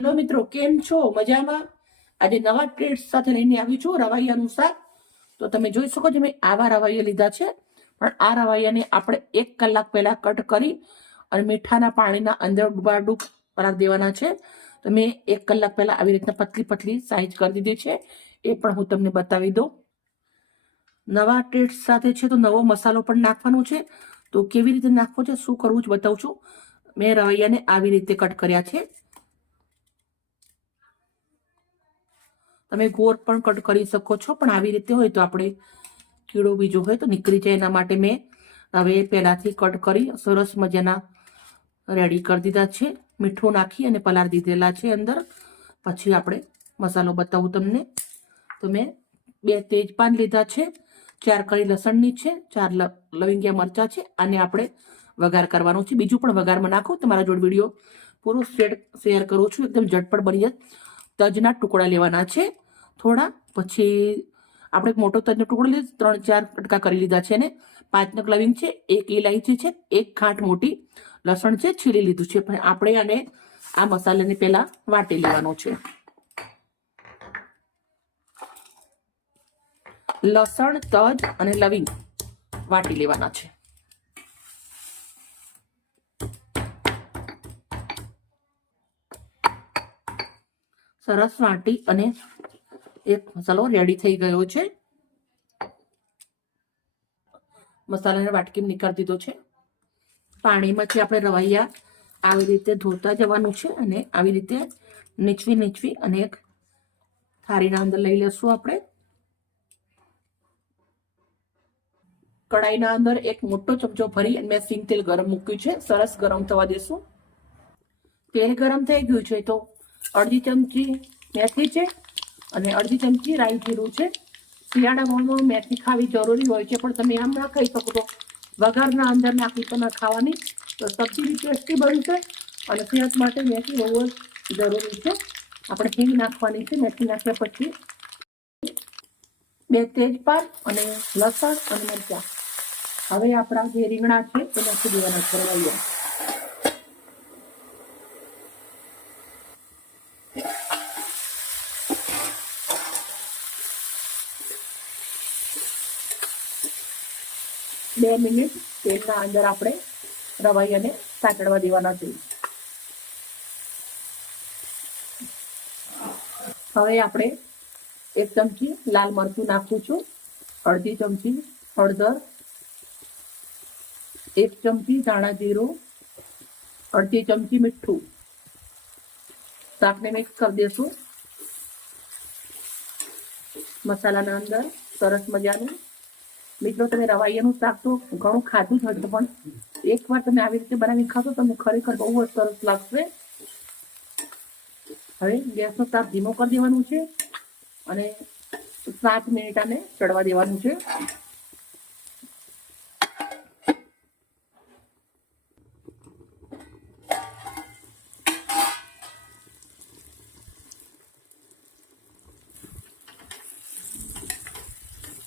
Hello મિત્રો, કેમ છો? મજામાં? આજે નવા ટ્રેડ્સ સાથે લઈને આવી છું રવૈયાનું શાક. તો તમે જોઈ શકો છો મેં આવા રવૈયા લીધા છે, પણ આ રવૈયાને આપણે 1 કલાક પહેલા કટ કરી અને મીઠાના પાણીના અંદર ડૂબાડૂબ રાખી દેવાના છે. તો મેં 1 કલાક પહેલા આવી રીતના પતલી પતલી સાઈઝ કરી દીધી છે, એ પણ હું તમને બતાવી દઉં. નવા ટ્રેડ્સ સાથે છે તો નવો મસાલો પણ નાખવાનો છે. તો કેવી રીતે નાખવો છે, શું કરવું છે બતાવું છું. મેં રવૈયાને આવી રીતે કટ કર્યા છે. તમે ગોળ પણ કટ કરી શકો છો, પણ આવી રીતે હોય તો આપણે કીડો બીજો હોય તો નીકળી જાય, એના માટે મેં હવે પહેલાથી કટ કરી સરસ મજાના રેડી કરી દીધા છે. મીઠું નાખી અને પલાળી દીધેલા છે અંદર. પછી આપણે મસાલો બતાવું તમને. તો મેં 2 તેજપાન લીધા છે, 4 કળી લસણની છે, 4 લવિંગિયા મરચા છે, અને આપણે વઘાર કરવાનો છે. બીજું પણ વઘારમાં નાખો, તમારા જોડે વિડીયો પૂરો શેર કરું છું, એકદમ ઝટપટ બની જાય. તજના ટુકડા લેવાના છે થોડા. પછી આપણે એક મોટો તજનો ટુકડો લીધો, 3-4 કટકા કરી લીધા છે, ને 5 નગ લવિંગ છે, 1 ઇલાયચી છે, 1 ગાંઠ મોટી લસણ છે, છીલી લીધું છે. પણ આપણે આને આ મસાલાને પહેલા વાટી લેવાનો છે. લસણ, તજ અને લવિંગ વાટી લેવાના છે. સરસ વાટી અને એક મસાલો રેડી થઈ ગયો છે. મસાલાને વાટકીમાં નીકાળી દીધો છે. પાણીમાંથી આપણે રવૈયા આવી રીતે ધોતા જવાનું છે, અને આવી રીતે નીચવી અને એક થાળીના અંદર લઈ લેશું. આપણે કડાઈના અંદર એક મોટો ચમચો ભરી અને મેં સિંગ તેલ ગરમ મૂક્યું છે. સરસ ગરમ થવા દેશું. તેલ ગરમ થઈ ગયું છે તો અડધી ચમચી મેથી છે અને અડધી ચમચી રાઈ જીરું છે. શિયાળામાં મેથી ખાવી જરૂરી હોય છે, પણ તમે આમ ના ખાઈ શકો તો વઘારના અંદર નાખી તમે ખાવાની, તો સબ્જી ટેસ્ટી બનશે. અને સેહત માટે મેથી બહુ જ જરૂરી છે. આપણે હિંગ નાખવાની છે. મેથી નાખ્યા પછી 2 તેજપાન અને લસણ અને મરચાં. હવે આપણા જે રીંગણા છે એ નાખી દેવાના છે. બે મિનિટ તેલના અંદર આપણે રવૈયાને સાંતળવા દેવાના છે. હવે આપણે 1 ચમચી લાલ મરચું નાખું છું, અડધી ચમચી હળદર, 1 ચમચી ધાણા જીરું, અડધી ચમચી મીઠું. શાકને મિક્સ કરી દેશું મસાલાના અંદર સરસ મજાનું. મિત્રો, તમે રવૈયાનું શાક તો ઘણું ખાધું જ હશે, પણ એકવાર તમે આવી રીતે બનાવી ખાશો તમને ખરેખર બહુ જ સરસ લાગશે. હવે ગેસનો તાપ ધીમો કરી દેવાનું છે અને 7 મિનિટ આને ચડવા દેવાનું છે.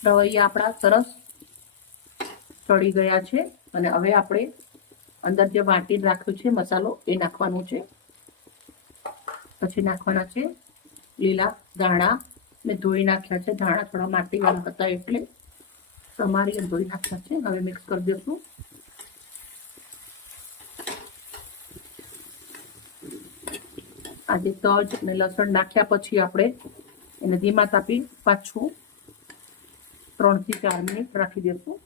રવૈયા આપણા સરસ ચડી ગયા છે, અને હવે આપણે અંદર જે વાટી રાખ્યો છે મસાલો એ નાખવાનો છે. પછી નાખવાના છે લીલા ધાણા. મેં ધોઈ નાખ્યા છે. ધાણા થોડા માટી વાળા હતા એટલે સમારી ધોઈ નાખ્યા છે. હવે મિક્સ કરી દઈશું. આજે તજ અને લસણ નાખ્યા પછી આપણે એને ધીમા તાપી પાછું 3 થી 4 મિનિટ રાખી દઈશું.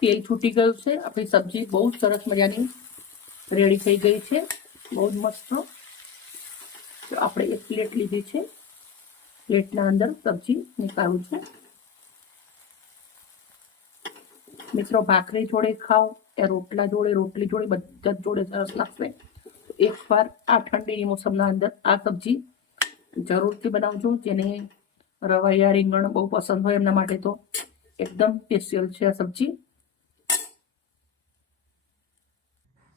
તેલ છૂટી ગયું છે. આપણી સબ્જી બહુ સરસ મજાની રેડી થઈ ગઈ છે, બહુ જ મસ્ત. તો આપણે એક પ્લેટ લીધી છે. પ્લેટના અંદર સબ્જી નીકાળું છું. મિત્રો, ભાખરી જોડે ખાઓ એ રોટલા જોડે, રોટલી જોડે, બધા જોડે સરસ લાગશે. એકવાર આ ઠંડીની મોસમના અંદર આ સબ્જી જરૂરથી બનાવજો. જેને રવૈયા રીંગણ બહુ પસંદ હોય એમના માટે તો એકદમ સ્પેશિયલ છે આ સબ્જી.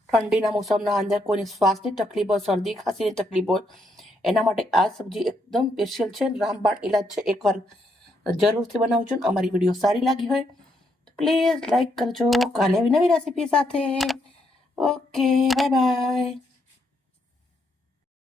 ઠંડીના મોસમના અંદર કોઈને શ્વાસની તકલીફ હોય, શરદી ખાંસીની તકલીફ હોય, એના માટે આ સબ્જી એકદમ સ્પેશિયલ છે. રામબાણ ઇલાજ છે. એકવાર જરૂરથી બનાવજો ને અમારી વિડીયો સારી લાગી હોય તો પ્લીઝ લાઈક કરજો. કાલે આવી નવી રેસીપી સાથે. Okay, bye bye.